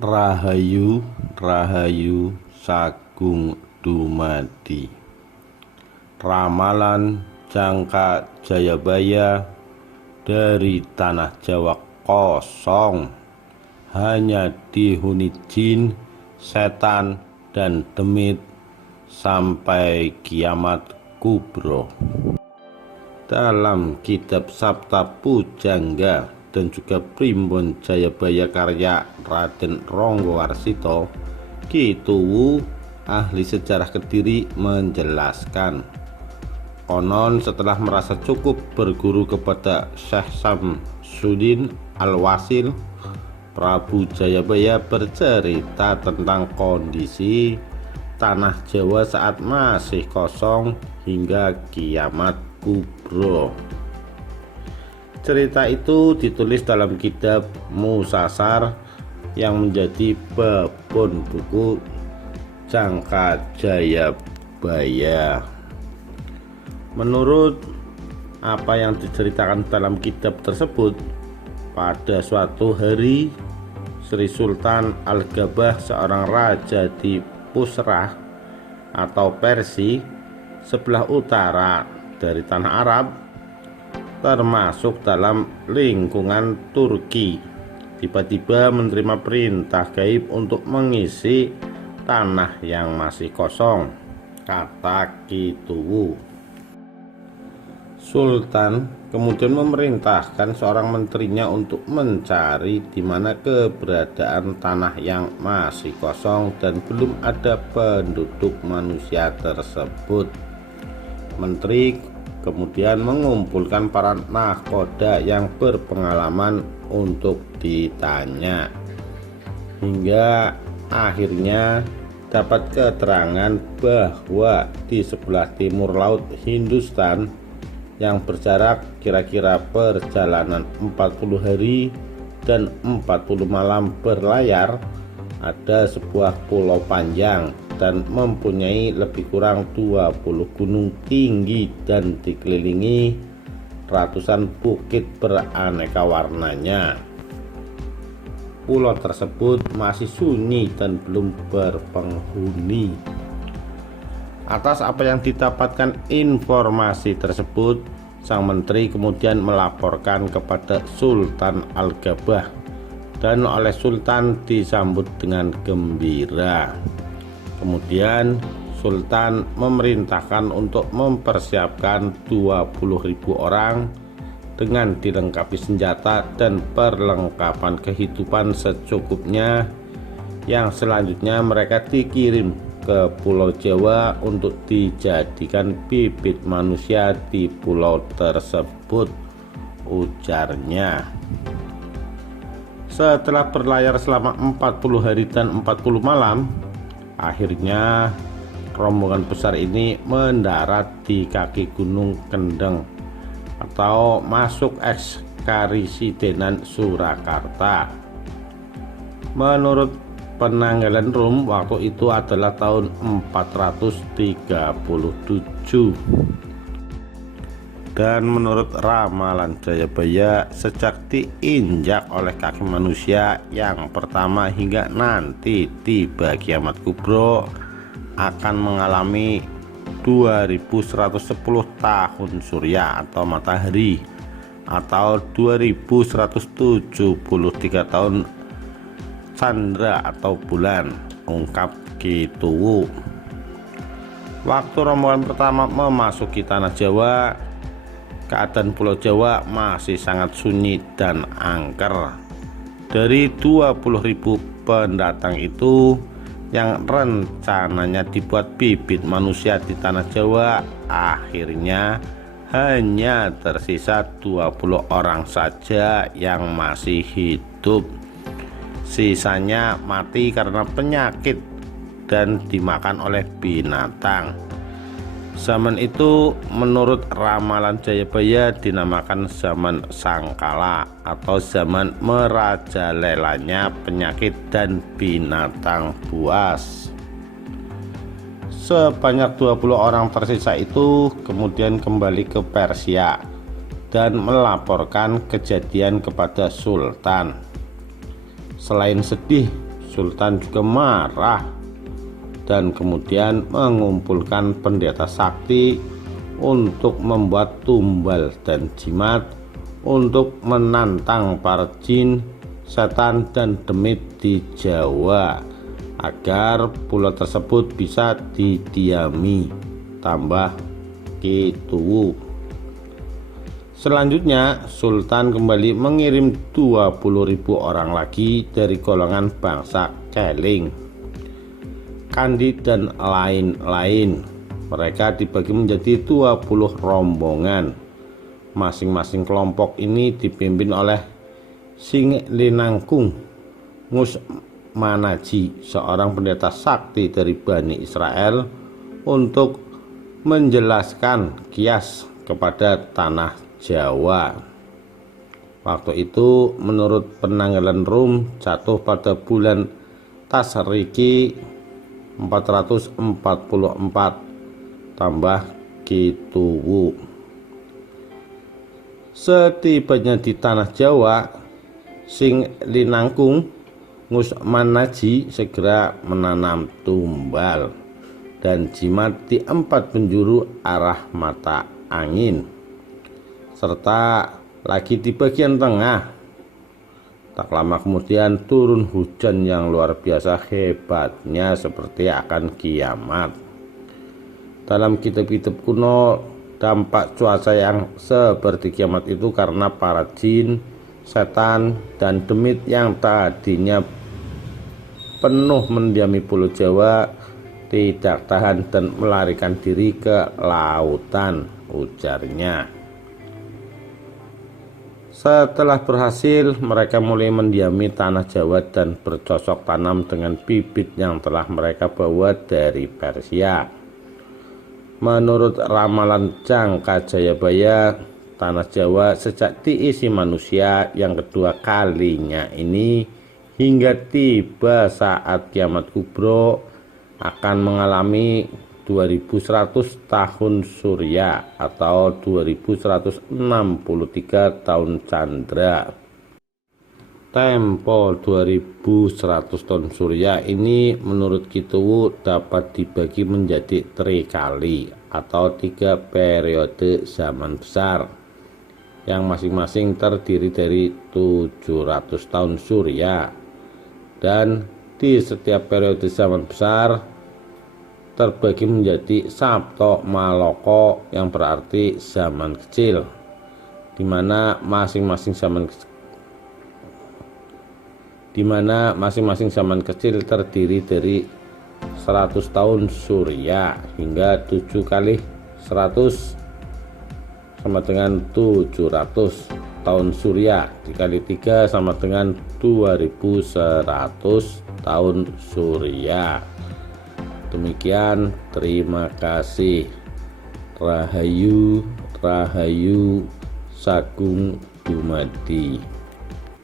Rahayu, rahayu sagung dumadi. Ramalan Jangka Jayabaya dari tanah Jawa kosong, hanya dihuni jin, setan, dan demit sampai kiamat kubro. Dalam kitab Sabta Pujangga dan juga Primbon Jayabaya karya Raden Ronggowarsito, Ki Tuwu, ahli sejarah Kediri, menjelaskan, konon setelah merasa cukup berguru kepada Syekh Samsudin Al-Wasil, Prabu Jayabaya bercerita tentang kondisi tanah Jawa saat masih kosong hingga kiamat kubro. Cerita itu ditulis dalam kitab Musasar yang menjadi babon buku Jangka Jayabaya. Menurut apa yang diceritakan dalam kitab tersebut, pada suatu hari Sri Sultan Al-Gabah, seorang raja di Pusrah atau Persia, sebelah utara dari tanah Arab, termasuk dalam lingkungan Turki, tiba-tiba menerima perintah gaib untuk mengisi tanah yang masih kosong, kata Ki Tuwu. Sultan kemudian memerintahkan seorang menterinya untuk mencari di mana keberadaan tanah yang masih kosong dan belum ada penduduk manusia tersebut. Menteri kemudian mengumpulkan para nahkoda yang berpengalaman untuk ditanya, hingga akhirnya dapat keterangan bahwa di sebelah timur laut Hindustan yang berjarak kira-kira perjalanan 40 hari dan 40 malam berlayar, ada sebuah pulau panjang dan mempunyai lebih kurang 20 gunung tinggi dan dikelilingi ratusan bukit beraneka warnanya. Pulau tersebut masih sunyi dan belum berpenghuni. Atas apa yang didapatkan informasi tersebut, sang menteri kemudian melaporkan kepada Sultan Al-Gabah, dan oleh Sultan disambut dengan gembira. Kemudian Sultan memerintahkan untuk mempersiapkan 20.000 orang dengan dilengkapi senjata dan perlengkapan kehidupan secukupnya, yang selanjutnya mereka dikirim ke Pulau Jawa untuk dijadikan bibit manusia di pulau tersebut, ujarnya. Setelah berlayar selama 40 hari dan 40 malam, akhirnya rombongan besar ini mendarat di kaki Gunung Kendeng atau masuk Ekskarisidenan Surakarta. Menurut penanggalan Rum, waktu itu adalah tahun 437. Dan menurut ramalan Jayabaya, sejak diinjak oleh kaki manusia yang pertama hingga nanti tiba kiamat kubro, akan mengalami 2110 tahun surya atau matahari, atau 2173 tahun Chandra atau bulan, ungkap Ki Tuwu. Waktu rombongan pertama memasuki tanah Jawa, keadaan Pulau Jawa masih sangat sunyi dan angker. Dari 20.000 pendatang itu, yang rencananya dibuat bibit manusia di tanah Jawa, akhirnya hanya tersisa 20 orang saja yang masih hidup. Sisanya mati karena penyakit dan dimakan oleh binatang. Zaman itu menurut ramalan Jayabaya dinamakan zaman Sangkala atau zaman merajalelanya penyakit dan binatang buas. Sebanyak 20 orang tersisa itu kemudian kembali ke Persia dan melaporkan kejadian kepada Sultan. Selain sedih, Sultan juga marah dan kemudian mengumpulkan pendeta sakti untuk membuat tumbal dan jimat untuk menantang para jin, setan, dan demit di Jawa agar pulau tersebut bisa didiami. Tambah Ki-Tuwu. Selanjutnya Sultan kembali mengirim 20.000 orang lagi dari golongan bangsa Keling, Kandi, dan lain-lain. Mereka dibagi menjadi 20 rombongan. Masing-masing kelompok ini dipimpin oleh Sing Linangkung Ngusmanaji, seorang pendeta sakti dari Bani Israel, untuk menjelaskan kias kepada tanah Jawa. Waktu itu menurut penanggalan Rum jatuh pada bulan Tasriki 444 tambah Ki-Tuwu. Setibanya di tanah Jawa, Sing Linangkung Ngusmanaji segera menanam tumbal dan jimat di 4 penjuru arah mata angin, serta lagi di bagian tengah. Tak lama kemudian turun hujan yang luar biasa hebatnya seperti akan kiamat. Dalam kitab-kitab kuno, dampak cuaca yang seperti kiamat itu karena para jin, setan, dan demit yang tadinya penuh mendiami pulau Jawa tidak tahan dan melarikan diri ke lautan, ujarnya. Setelah berhasil, mereka mulai mendiami tanah Jawa dan bercocok tanam dengan bibit yang telah mereka bawa dari Persia. Menurut ramalan Jangka Jayabaya, tanah Jawa sejak diisi manusia yang kedua kalinya ini hingga tiba saat kiamat kubro akan mengalami 2100 tahun surya atau 2163 tahun candra. Tempo 2100 tahun surya ini menurut Ki-Tuwu dapat dibagi menjadi 3 kali atau 3 periode zaman besar yang masing-masing terdiri dari 700 tahun surya, dan di setiap periode zaman besar terbagi menjadi Sabto Maloko yang berarti zaman kecil, di mana masing-masing zaman kecil terdiri dari 100 tahun surya hingga 7 kali 100 sama dengan 700 tahun surya, dikali 3 sama dengan 2100 tahun surya. Demikian, terima kasih. Rahayu, Rahayu, Sagung Dumadi.